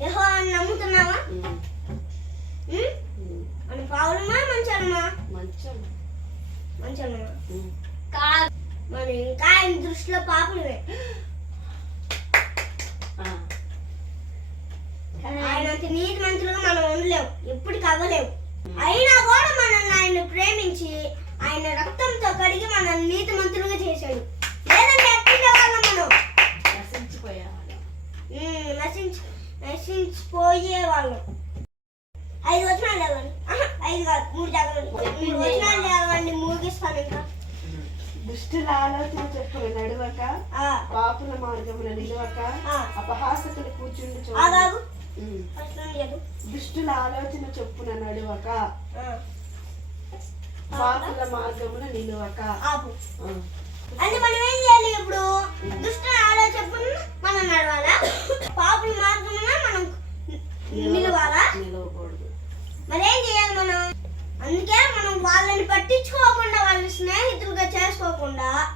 యహో అని నమ్ముతున్నావా? పావులమా మంచాలమా? మంచం ఉమ్. కాదు. మనం ఇంకా ఆయన దృష్టిలో పాపలమే ఆయన నీతి మంతులుగా మనం ఉండలేము ఎప్పటికి అవ్వలేము అయినా కూడా మనల్ని ఆయన ప్రేమించి ఆయన రక్తంతో కడిగి మనల్ని నీతి మంతులుగా చేశాడు లేదంటే ఎక్కడ వాళ్ళం మనం నశించిపోయేవాళ్ళం ఉమ్, నశించి నశించిపోయే వాళ్ళం ఐదు వచనాలు ఆహా, ఐదు కాదు మూడు చదవండి మూడు వచనాలు చదవండి ముగిస్తాను ఇంకా దుష్టుల ఆలోచన చెప్పులు నడువక ఆ, పాపుల మార్గముల నిలవక ఆ. అపహాసకులు కూర్చుండి దుష్టుల ఆలోచన చొప్పున నడువక పాపుల మార్గమున నిలువక. అంటే మనం ఏం చేయాలి ఇప్పుడు అందుకే మనం వాళ్ళని పట్టించుకోకుండా వాళ్ళని స్నేహితులుగా చేసుకోకుండా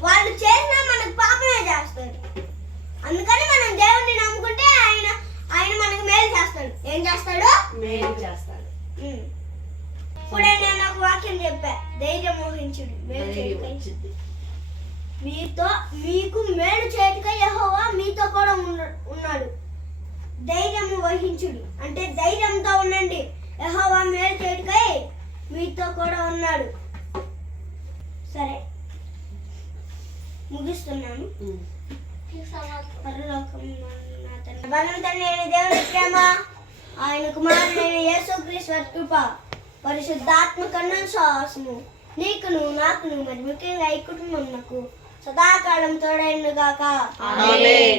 వాళ్ళు చేసినా మనకు పాపమే చేస్తారు అందుకని మనం దేవుణ్ణి నమ్ముకుంటే ఆయన ఆయన మనకు మేలు చేస్తాడు. ఏం చేస్తాడు? మేలు చేస్తాడు. ఇప్పుడే నేను ఒక వాక్యం చెప్పా. ధైర్యం మోహించుడు మేలు. వచ్చింది మీతో మీకు మేలు చేయటక యెహోవా మీతో కూడా ఉన్న- ఉన్నాడు. ధైర్యం వహించుడు. అంటే ధైర్యంతో ఉండండి యెహోవా మేలు చేయటకై మీతో కూడా ఉన్నాడు. సరే. ముగిస్తున్నాను దేవుని ప్రేమ ఆయన కుమారుడైన యేసుక్రీస్తు కృప పరిశుద్ధాత్మ కన్నా శ్వాసము నీకును నాకును మరి ముఖ్యంగా ఈ కుటుంబం సదాకాలం తోడైండుగాక. ఆమేన్.